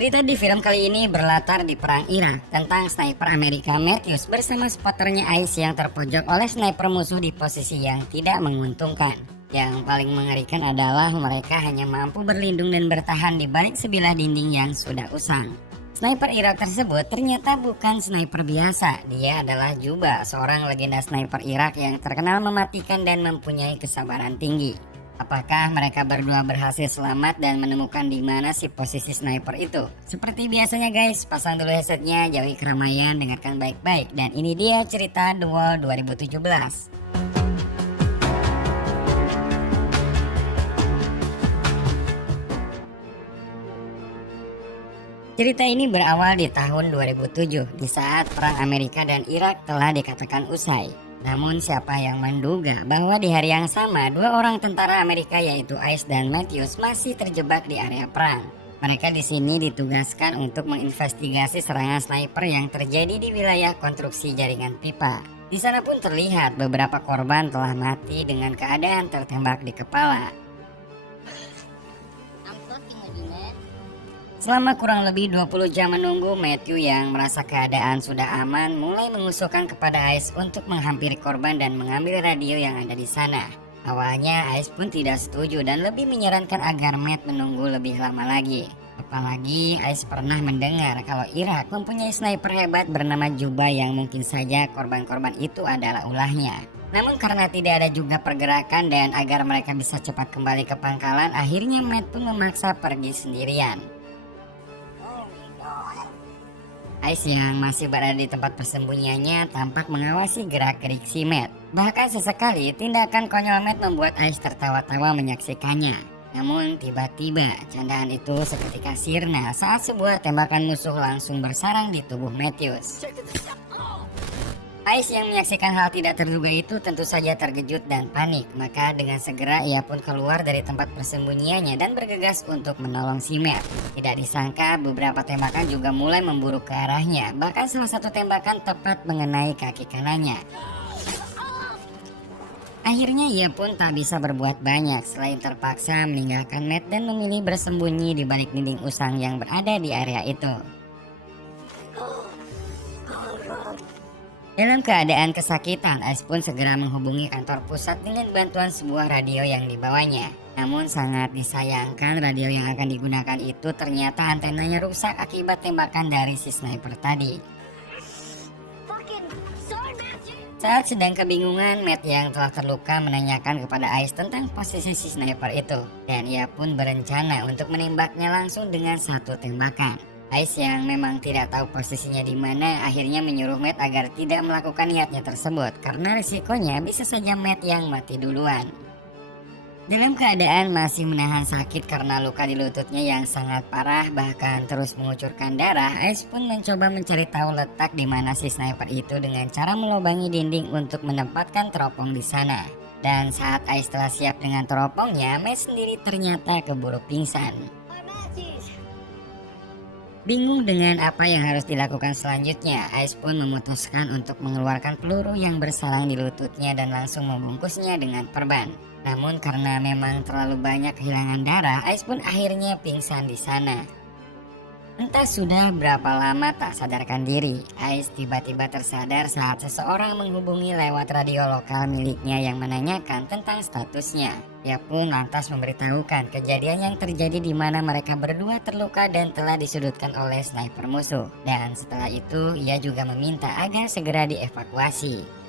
Cerita di film kali ini berlatar di Perang Irak tentang sniper Amerika Matthews bersama spotternya Ice yang terpojok oleh sniper musuh di posisi yang tidak menguntungkan. Yang paling mengerikan adalah mereka hanya mampu berlindung dan bertahan di balik sebilah dinding yang sudah usang. Sniper Irak tersebut ternyata bukan sniper biasa. Dia adalah Juba, seorang legenda sniper Irak yang terkenal mematikan dan mempunyai kesabaran tinggi. Apakah mereka berdua berhasil selamat dan menemukan di mana si posisi sniper itu? Seperti biasanya guys, pasang dulu headsetnya, jauhi keramaian, dengarkan baik-baik. Dan ini dia cerita The Wall 2017. Cerita ini berawal di tahun 2007, di saat perang Amerika dan Irak telah dikatakan usai. Namun siapa yang menduga bahwa di hari yang sama dua orang tentara Amerika yaitu Ice dan Matthews masih terjebak di area perang. Mereka di sini ditugaskan untuk menginvestigasi serangan sniper yang terjadi di wilayah konstruksi jaringan pipa. Di sana pun terlihat beberapa korban telah mati dengan keadaan tertembak di kepala. Selama kurang lebih 20 jam menunggu, Matthew yang merasa keadaan sudah aman mulai mengusulkan kepada Ice untuk menghampiri korban dan mengambil radio yang ada di sana. Awalnya Ice pun tidak setuju dan lebih menyarankan agar Matt menunggu lebih lama lagi. Apalagi Ice pernah mendengar kalau Irak mempunyai sniper hebat bernama Juba yang mungkin saja korban-korban itu adalah ulahnya. Namun karena tidak ada juga pergerakan dan agar mereka bisa cepat kembali ke pangkalan, akhirnya Matt pun memaksa pergi sendirian. Ice yang masih berada di tempat persembunyiannya tampak mengawasi gerak-gerik si Matt. Bahkan sesekali tindakan konyol Matt membuat Ice tertawa-tawa menyaksikannya. Namun tiba-tiba candaan itu seketika sirna saat sebuah tembakan musuh langsung bersarang di tubuh Matthews. Ice yang menyaksikan hal tidak terduga itu tentu saja terkejut dan panik. Maka dengan segera ia pun keluar dari tempat persembunyiannya dan bergegas untuk menolong si Matt. Tidak disangka beberapa tembakan juga mulai memburu ke arahnya. Bahkan salah satu tembakan tepat mengenai kaki kanannya. Akhirnya ia pun tak bisa berbuat banyak selain terpaksa meninggalkan Matt dan memilih bersembunyi di balik dinding usang yang berada di area itu. Dalam keadaan kesakitan, Ice pun segera menghubungi kantor pusat dengan bantuan sebuah radio yang dibawanya. Namun sangat disayangkan radio yang akan digunakan itu ternyata antenanya rusak akibat tembakan dari si sniper tadi. Saat sedang kebingungan, Matt yang telah terluka menanyakan kepada Ice tentang posisi si sniper itu. Dan ia pun berencana untuk menembaknya langsung dengan satu tembakan. Ice yang memang tidak tahu posisinya di mana akhirnya menyuruh Matt agar tidak melakukan niatnya tersebut karena risikonya bisa saja Matt yang mati duluan. Dalam keadaan masih menahan sakit karena luka di lututnya yang sangat parah bahkan terus mengucurkan darah, Ice pun mencoba mencari tahu letak di mana si sniper itu dengan cara melubangi dinding untuk menempatkan teropong di sana. Dan saat Ice telah siap dengan teropongnya, Matt sendiri ternyata keburu pingsan. Bingung dengan apa yang harus dilakukan selanjutnya, Ice pun memutuskan untuk mengeluarkan peluru yang bersarang di lututnya dan langsung membungkusnya dengan perban. Namun karena memang terlalu banyak kehilangan darah, Ice pun akhirnya pingsan di sana. Entah sudah berapa lama tak sadarkan diri, Ice tiba-tiba tersadar saat seseorang menghubungi lewat radio lokal miliknya yang menanyakan tentang statusnya. Ia pun lantas memberitahukan kejadian yang terjadi di mana mereka berdua terluka dan telah disudutkan oleh sniper musuh. Dan setelah itu ia juga meminta agar segera dievakuasi.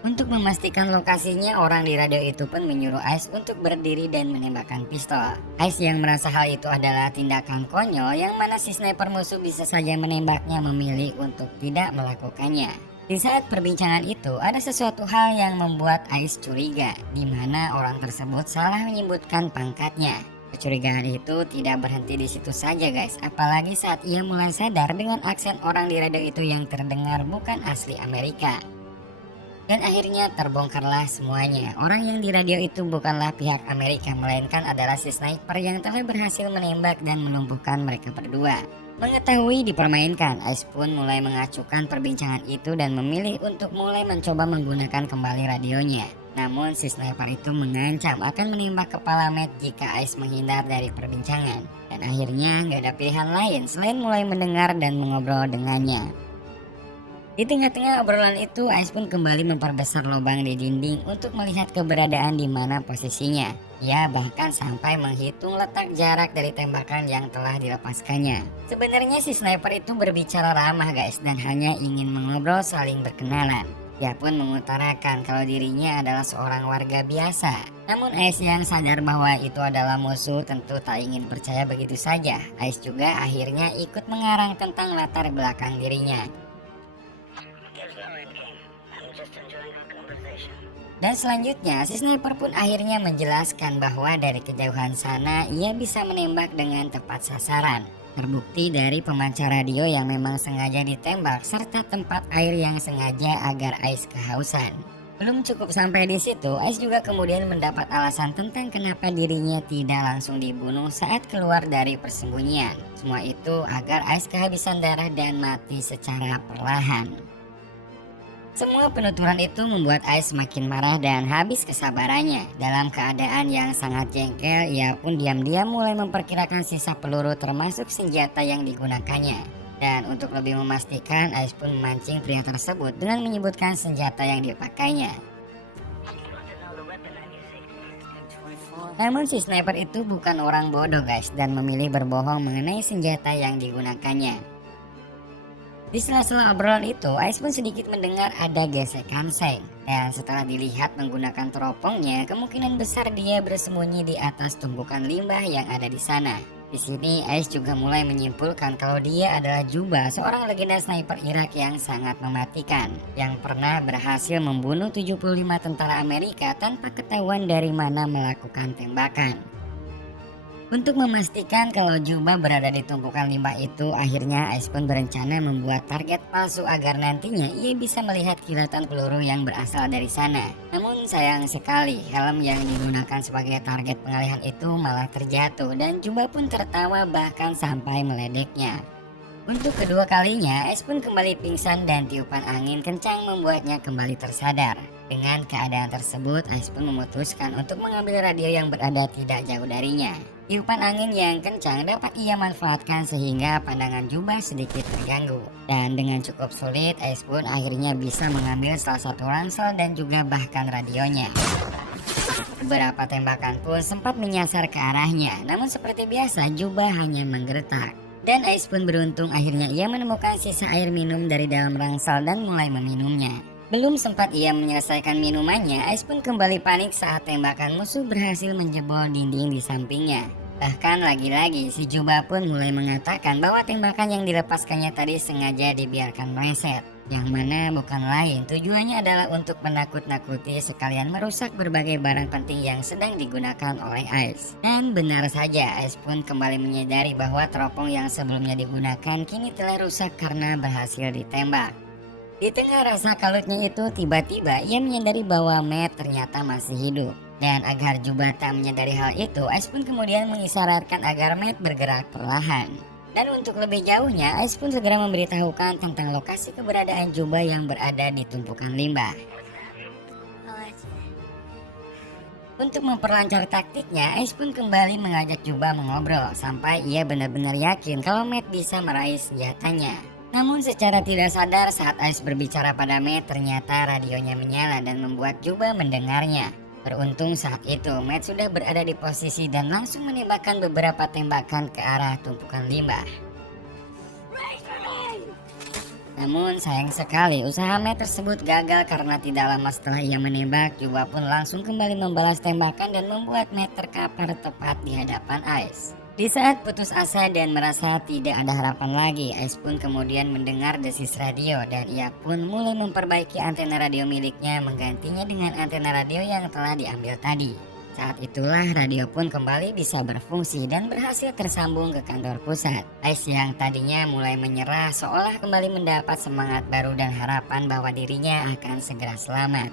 Untuk memastikan lokasinya, orang di radio itu pun menyuruh Ice untuk berdiri dan menembakkan pistol. Ice yang merasa hal itu adalah tindakan konyol yang mana si sniper musuh bisa saja menembaknya memilih untuk tidak melakukannya. Di saat perbincangan itu ada sesuatu hal yang membuat Ice curiga, di mana orang tersebut salah menyebutkan pangkatnya. Kecurigaan itu tidak berhenti di situ saja guys, apalagi saat ia mulai sadar dengan aksen orang di radio itu yang terdengar bukan asli Amerika. Dan akhirnya terbongkarlah semuanya. Orang yang di radio itu bukanlah pihak Amerika, melainkan adalah si sniper yang telah berhasil menembak dan melumpuhkan mereka berdua. Mengetahui dipermainkan, Ice pun mulai mengacukan perbincangan itu dan memilih untuk mulai mencoba menggunakan kembali radionya. Namun si sniper itu mengancam akan menembak kepala Matt jika Ice menghindar dari perbincangan. Dan akhirnya gak ada pilihan lain selain mulai mendengar dan mengobrol dengannya. Di tengah-tengah obrolan itu, Ice pun kembali memperbesar lubang di dinding untuk melihat keberadaan di mana posisinya. Ia bahkan sampai menghitung letak jarak dari tembakan yang telah dilepaskannya. Sebenarnya si sniper itu berbicara ramah guys, dan hanya ingin mengobrol saling berkenalan. Ia pun mengutarakan kalau dirinya adalah seorang warga biasa. Namun Ice yang sadar bahwa itu adalah musuh tentu tak ingin percaya begitu saja. Ice juga akhirnya ikut mengarang tentang latar belakang dirinya. Dan selanjutnya si sniper pun akhirnya menjelaskan bahwa dari kejauhan sana ia bisa menembak dengan tepat sasaran. Terbukti dari pemancar radio yang memang sengaja ditembak serta tempat air yang sengaja agar Ice kehausan. Belum cukup sampai di situ, Ice juga kemudian mendapat alasan tentang kenapa dirinya tidak langsung dibunuh saat keluar dari persembunyian. Semua itu agar Ice kehabisan darah dan mati secara perlahan. Semua penuturan itu membuat Ice semakin marah dan habis kesabarannya. Dalam keadaan yang sangat jengkel, ia pun diam-diam mulai memperkirakan sisa peluru termasuk senjata yang digunakannya. Dan untuk lebih memastikan, Ice pun memancing pria tersebut dengan menyebutkan senjata yang dipakainya. Namun si sniper itu bukan orang bodoh guys, dan memilih berbohong mengenai senjata yang digunakannya. Di sela-sela obrolan itu, Ice pun sedikit mendengar ada gesekan seng. Dan setelah dilihat menggunakan teropongnya, kemungkinan besar dia bersembunyi di atas tumpukan limbah yang ada di sana. Di sini Ice juga mulai menyimpulkan kalau dia adalah Juba, seorang legenda sniper Irak yang sangat mematikan, yang pernah berhasil membunuh 75 tentara Amerika tanpa ketahuan dari mana melakukan tembakan. Untuk memastikan kalau Juba berada di tumpukan limbah itu, akhirnya Ice pun berencana membuat target palsu agar nantinya ia bisa melihat kilatan peluru yang berasal dari sana. Namun sayang sekali, helm yang digunakan sebagai target pengalihan itu malah terjatuh dan Juba pun tertawa bahkan sampai meledeknya. Untuk kedua kalinya, Ice pun kembali pingsan dan tiupan angin kencang membuatnya kembali tersadar. Dengan keadaan tersebut, Ice pun memutuskan untuk mengambil radio yang berada tidak jauh darinya. Tiupan angin yang kencang dapat ia manfaatkan sehingga pandangan Juba sedikit terganggu. Dan dengan cukup sulit, Ice pun akhirnya bisa mengambil salah satu ransel dan juga bahkan radionya. Beberapa tembakan pun sempat menyasar ke arahnya, namun seperti biasa Juba hanya menggeretak. Dan Ice pun beruntung akhirnya ia menemukan sisa air minum dari dalam ransel dan mulai meminumnya. Belum sempat ia menyelesaikan minumannya, Ice pun kembali panik saat tembakan musuh berhasil menjebol dinding di sampingnya. Bahkan lagi-lagi si Juba pun mulai mengatakan bahwa tembakan yang dilepaskannya tadi sengaja dibiarkan meleset. Yang mana bukan lain tujuannya adalah untuk menakut-nakuti sekalian merusak berbagai barang penting yang sedang digunakan oleh Ice. Dan benar saja, Ice pun kembali menyadari bahwa teropong yang sebelumnya digunakan kini telah rusak karena berhasil ditembak. Di tengah rasa kalutnya itu, tiba-tiba ia menyadari bahwa Matt ternyata masih hidup. Dan agar Juba tak menyadari hal itu, Ice pun kemudian mengisyaratkan agar Matt bergerak perlahan. Dan untuk lebih jauhnya, Ice pun segera memberitahukan tentang lokasi keberadaan Juba yang berada di tumpukan limbah. Untuk memperlancar taktiknya, Ice pun kembali mengajak Juba mengobrol sampai ia benar-benar yakin kalau Matt bisa meraih senjatanya. Namun secara tidak sadar saat Ice berbicara pada Matt, ternyata radionya menyala dan membuat Juba mendengarnya. Beruntung saat itu Matt sudah berada di posisi dan langsung menembakkan beberapa tembakan ke arah tumpukan limbah. Namun sayang sekali usaha Matt tersebut gagal karena tidak lama setelah ia menembak, Juba pun langsung kembali membalas tembakan dan membuat Matt terkapar tepat di hadapan Ice. Di saat putus asa dan merasa tidak ada harapan lagi, Ice pun kemudian mendengar desis radio dan ia pun mulai memperbaiki antena radio miliknya menggantinya dengan antena radio yang telah diambil tadi. Saat itulah radio pun kembali bisa berfungsi dan berhasil tersambung ke kantor pusat. Ice yang tadinya mulai menyerah seolah kembali mendapat semangat baru dan harapan bahwa dirinya akan segera selamat.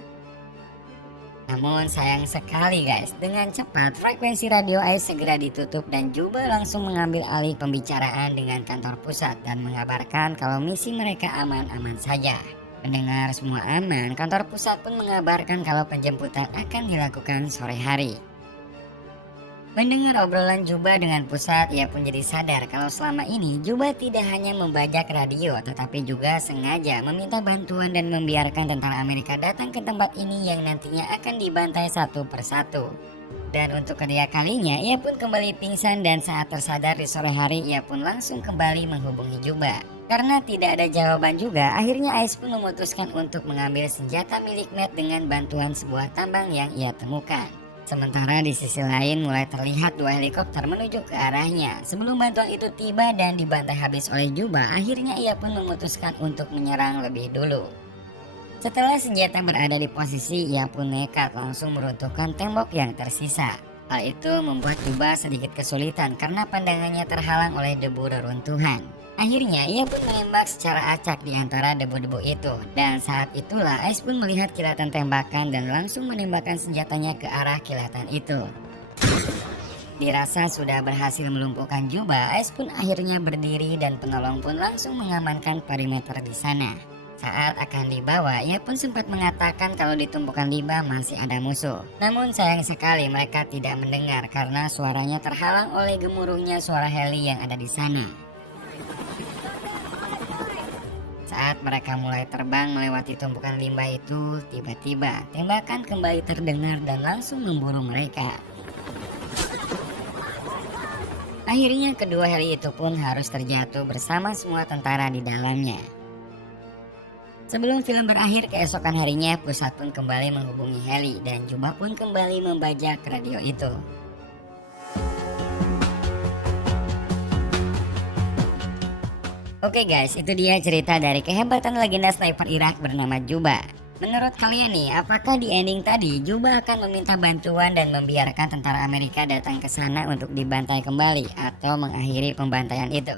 Namun sayang sekali guys, dengan cepat frekuensi radio Ice segera ditutup dan Juba langsung mengambil alih pembicaraan dengan kantor pusat dan mengabarkan kalau misi mereka aman-aman saja. Mendengar semua aman, kantor pusat pun mengabarkan kalau penjemputan akan dilakukan sore hari. Mendengar obrolan Juba dengan pusat, ia pun jadi sadar kalau selama ini Juba tidak hanya membajak radio, tetapi juga sengaja meminta bantuan dan membiarkan tentara Amerika datang ke tempat ini yang nantinya akan dibantai satu persatu. Dan untuk kedua kalinya, ia pun kembali pingsan dan saat tersadar di sore hari, ia pun langsung kembali menghubungi Juba. Karena tidak ada jawaban juga, akhirnya Ais pun memutuskan untuk mengambil senjata milik Matt dengan bantuan sebuah tambang yang ia temukan. Sementara di sisi lain mulai terlihat 2 helikopter menuju ke arahnya. Sebelum bantuan itu tiba dan dibantai habis oleh Juba, akhirnya ia pun memutuskan untuk menyerang lebih dulu. Setelah senjata berada di posisi, ia pun nekat langsung meruntuhkan tembok yang tersisa. Hal itu membuat Juba sedikit kesulitan karena pandangannya terhalang oleh debu reruntuhan. Akhirnya ia pun menembak secara acak di antara debu-debu itu, dan saat itulah Ais pun melihat kilatan tembakan dan langsung menembakkan senjatanya ke arah kilatan itu. Dirasa sudah berhasil melumpuhkan Juba, Ais pun akhirnya berdiri dan penolong pun langsung mengamankan perimeter di sana. Saat akan dibawa, ia pun sempat mengatakan kalau di tumpukan limbah masih ada musuh. Namun sayang sekali mereka tidak mendengar karena suaranya terhalang oleh gemuruhnya suara heli yang ada di sana. Saat mereka mulai terbang melewati tumpukan limbah itu, tiba-tiba tembakan kembali terdengar dan langsung memburu mereka. Akhirnya kedua heli itu pun harus terjatuh bersama semua tentara di dalamnya. Sebelum film berakhir, keesokan harinya pusat pun kembali menghubungi heli dan Juba pun kembali membajak radio itu. Oke guys, itu dia cerita dari kehebatan legenda sniper Irak bernama Juba. Menurut kalian nih, apakah di ending tadi Juba akan meminta bantuan dan membiarkan tentara Amerika datang ke sana untuk dibantai kembali atau mengakhiri pembantaian itu?